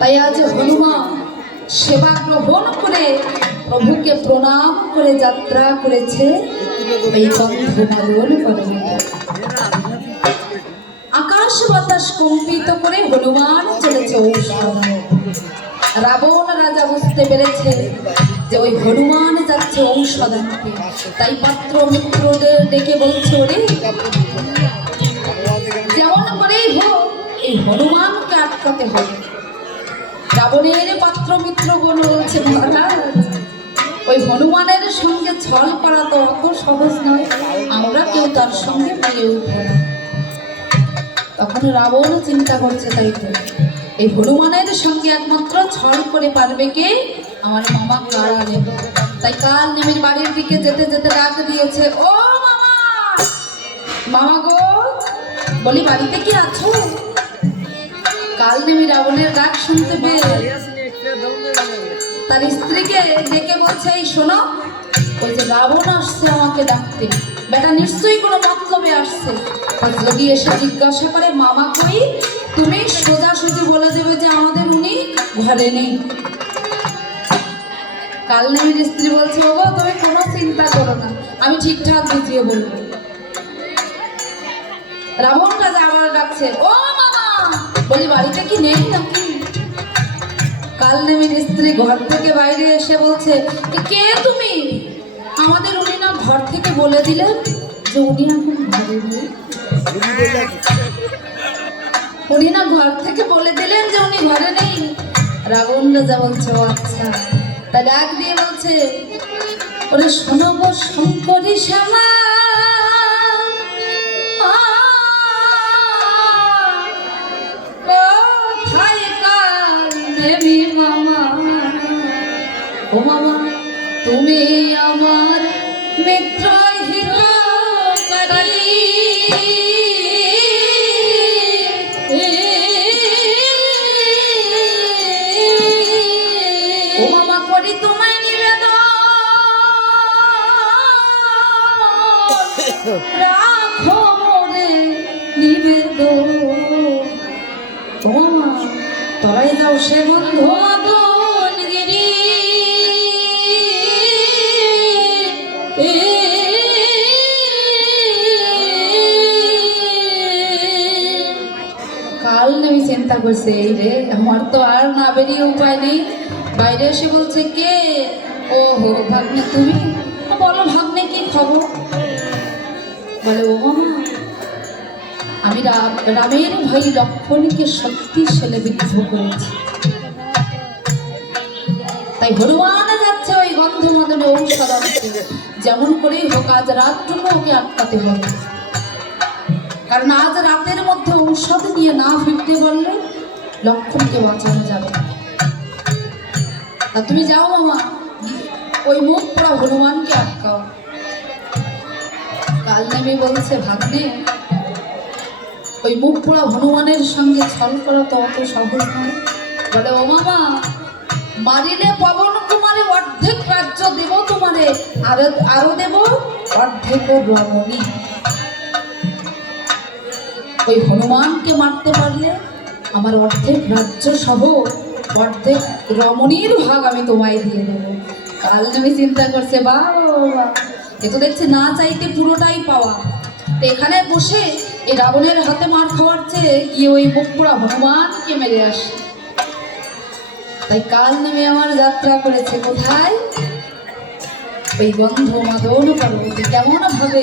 তাই আজ হনুমান সেবা গ্রহণ করে প্রভুকে প্রণাম করে যাত্রা করেছে এই গন্ধমাদন পর্বতে। আকাশ বাতাস কম্পিত করে হনুমান চলেছে ঔষধ। রাবণ রাজা বুঝতে পেরেছে যে ওই হনুমান যাচ্ছে ঔষধ আনতে, তাই পাত্র মিত্রদের ডেকে বলছে, ওরে যেমন করেই হোক এই হনুমানকে আটকাতে হবে। রাবণের পাত্র মিত্রগণ বলছে, মহারাজ ওই হনুমানের সঙ্গে ছল করা তো অত সহজ নয়, আমরা কেউ তার সঙ্গে পেয়ে উঠব না। তখন রাবণ চিন্তা করছে, তাই তো এই হনুমানের সঙ্গে একমাত্র ছল করে পারবে কে? আমার মামা কাল নেব। তাই কাল নেমের বাড়ির দিকে যেতে যেতে ডাক দিয়েছে, ও মামা, মামা গো, বলি বাড়িতে কি আছো? কাল নেমি রাবণের ডাক শুনতে পেয়ে তার স্ত্রীকে ডেকে বলছে, এই শোনো, ওই যে রাবণ আসছে আমাকে ডাকতে, বেটা নিশ্চয়ই কোনো মতলবে আসছে। যদি এসে জিজ্ঞাসা করে মামা কই, তুমি সোজাসুজি বলে দেবে যে আমাদের উনি ঘরে নেই। কাল নেমির স্ত্রী বলছে, ও তুমি কোনো চিন্তা করো না, আমি ঠিকঠাক বুঝিয়ে বলবো। রাবণ রাজা আবার ডাকছে, ও মামা, বলি বাড়িতে কি নেই নাকি? কাল নেমির স্ত্রী ঘর থেকে বাইরে এসে বলছে, কে তুমি? আমাদের উনি না ঘর থেকে বলে দিলেন যে উনি এখন ঘরে নেই। উনি না ঘর থেকে বলে দিলেন যে উনি ঘরে নেই। রাবণ রাজা বলছে, ও আচ্ছা। তা ডাক দিয়ে বলছে, ওরে শোনো গো শঙ্করী শ্যামা, কোথায় কাল নেমি মামা? ও মামা, তুমি আমার মিত্র হিতকারী, ও মামা করি তোমায় নিবেদন, রাখো মোরে নিবেদন। ও মামা, তরাই দাও সে বন্ধু মাদন গিরি, কাল নেমি চিন্তা করছে, এই রে আমার তো আর না বেরিয়ে উপায় নেই। বাইরে এসে বলছে, কে? ও হো ভাগ্নে তুমি? বলো ভাগ্নে কি খবর? বলে, ও মামা, আমি রামের ভাই লক্ষ্মণকে শক্তিশালী বিদ্ধ করেছি, তাই হনুমান যাচ্ছে ওই গন্ধমাদনে ঔষধ আনতে। যেমন করেই হোক আজ রাতটুকু ওকে আটকাতে হবে, কারণ আজ রাতের মধ্যে ঔষধ নিয়ে না ফিরতে পারলে লক্ষ্মণকে বাঁচানো যাবে। তা তুমি যাও মামা, ওই মুখ পুরা হনুমানকে আটকাও। কাল নেমে বলছে, ভাগ্নে ওই মুখ পুরা হনুমানের সঙ্গে ছল করা তো অত সহজ নয়। বলে, ও মামা, মারিলে পবন কুমারে অর্ধেক রাজ্য দেব তোমারে, আরো দেব অর্ধেক রমণী। ওই হনুমানকে মারতে পারলে আমার অর্ধেক রাজ্য সহ অর্ধেক রমণীর ভাগ আমি তোমায় দিয়ে দেবো। কাল নেমে চিন্তা করছে, বাবা এ তো দেখছে না চাইতে পুরোটাই পাওয়া। তো এখানে বসে এই রাবণের হাতে মার খাওয়ার চেয়ে গিয়ে ওই মুখ পোড়া হনুমানকে মেরে আসে। তাই কাল নেমে আমার যাত্রা করেছে কোথায়? ওই গন্ধমাদন পর্বতে। কেমন ভাবে